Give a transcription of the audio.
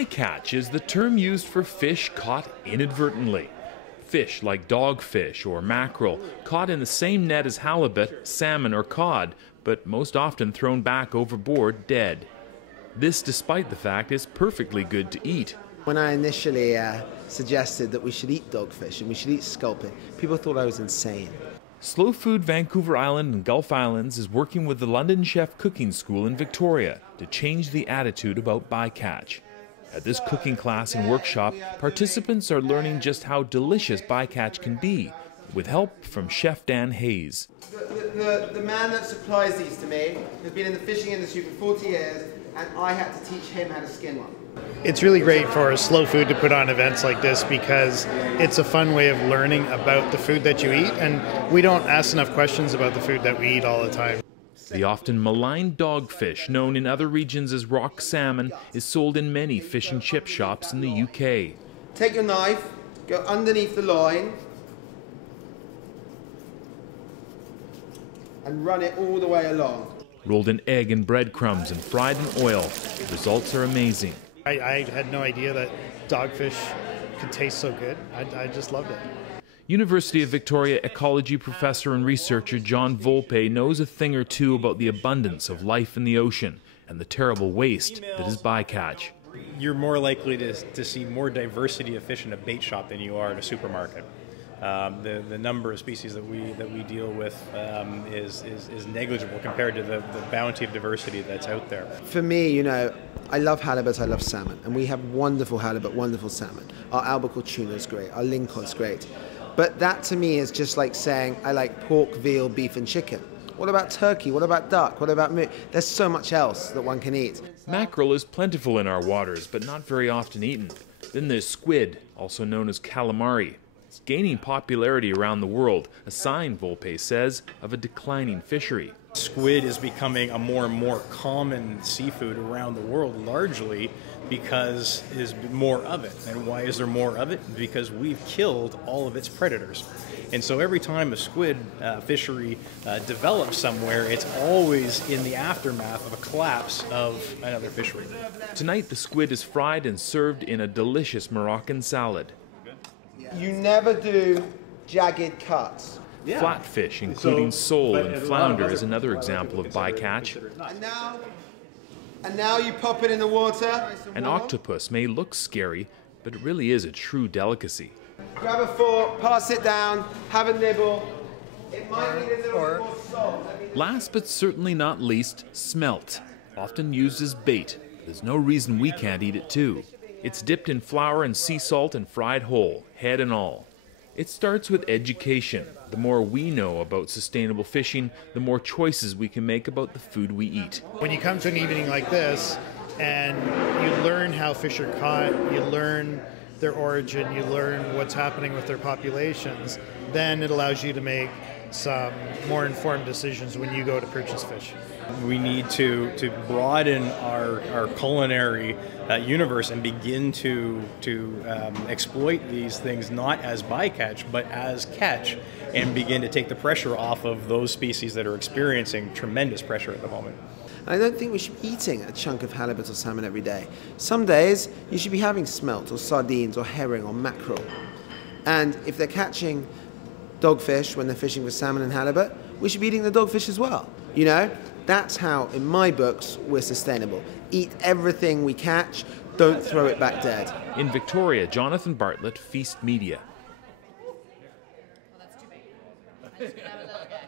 Bycatch is the term used for fish caught inadvertently. Fish like dogfish or mackerel caught in the same net as halibut, salmon or cod, but most often thrown back overboard dead. This despite the fact it's perfectly good to eat. When I initially suggested that we should eat dogfish and we should eat sculpin, people thought I was insane. Slow Food Vancouver Island and Gulf Islands is working with the London Chef Cooking School in Victoria to change the attitude about bycatch. At this cooking class and workshop, participants are learning just how delicious bycatch can be, with help from Chef Dan Hayes. The man that supplies these to me has been in the fishing industry for 40 years, and I had to teach him how to skin one. It's really great for Slow Food to put on events like this because it's a fun way of learning about the food that you eat, and we don't ask enough questions about the food that we eat all the time. The often maligned dogfish, known in other regions as rock salmon, is sold in many fish and chip shops in the UK. Take your knife, go underneath the loin, and run it all the way along. Rolled in egg and breadcrumbs and fried in oil. The results are amazing. I had no idea that dogfish could taste so good. I just loved it. University of Victoria Ecology Professor and researcher John Volpe knows a thing or two about the abundance of life in the ocean and the terrible waste that is bycatch. You're more likely to see more diversity of fish in a bait shop than you are in a supermarket. The number of species that we deal with is negligible compared to the bounty of diversity that's out there. For me, you know, I love halibut, I love salmon, and we have wonderful halibut, wonderful salmon. Our albacore tuna is great, our lingcod's great. But that to me is just like saying I like pork, veal, beef and chicken. What about turkey? What about duck? What about meat? There's so much else that one can eat. Mackerel is plentiful in our waters, but not very often eaten. Then there's squid, also known as calamari. It's gaining popularity around the world, a sign, Volpe says, of a declining fishery. Squid is becoming a more and more common seafood around the world, largely because there's more of it. And why is there more of it? Because we've killed all of its predators. And so every time a squid fishery develops somewhere, it's always in the aftermath of a collapse of another fishery. Tonight, the squid is fried and served in a delicious Moroccan salad. You never do jagged cuts. Yeah. Flatfish, including sole and flounder, is another example of bycatch. And now you pop it in the water. An octopus may look scary, but it really is a true delicacy. Grab a fork, pass it down, have a nibble. It might need a little bit more salt. Last but certainly not least, smelt. Often used as bait. There's no reason we can't eat it too. It's dipped in flour and sea salt and fried whole, head and all. It starts with education. The more we know about sustainable fishing, the more choices we can make about the food we eat. When you come to an evening like this and you learn how fish are caught, you learn their origin, you learn what's happening with their populations, then it allows you to make some more informed decisions when you go to purchase fish. We need to broaden our culinary universe and begin to exploit these things not as bycatch but as catch, and begin to take the pressure off of those species that are experiencing tremendous pressure at the moment. I don't think we should be eating a chunk of halibut or salmon every day. Some days you should be having smelt or sardines or herring or mackerel. And if they're catching dogfish when they're fishing for salmon and halibut, we should be eating the dogfish as well. You know, that's how, in my books, we're sustainable. Eat everything we catch, don't throw it back dead. In Victoria, Jonathan Bartlett, Feast Media. Well, that's too big. That was okay.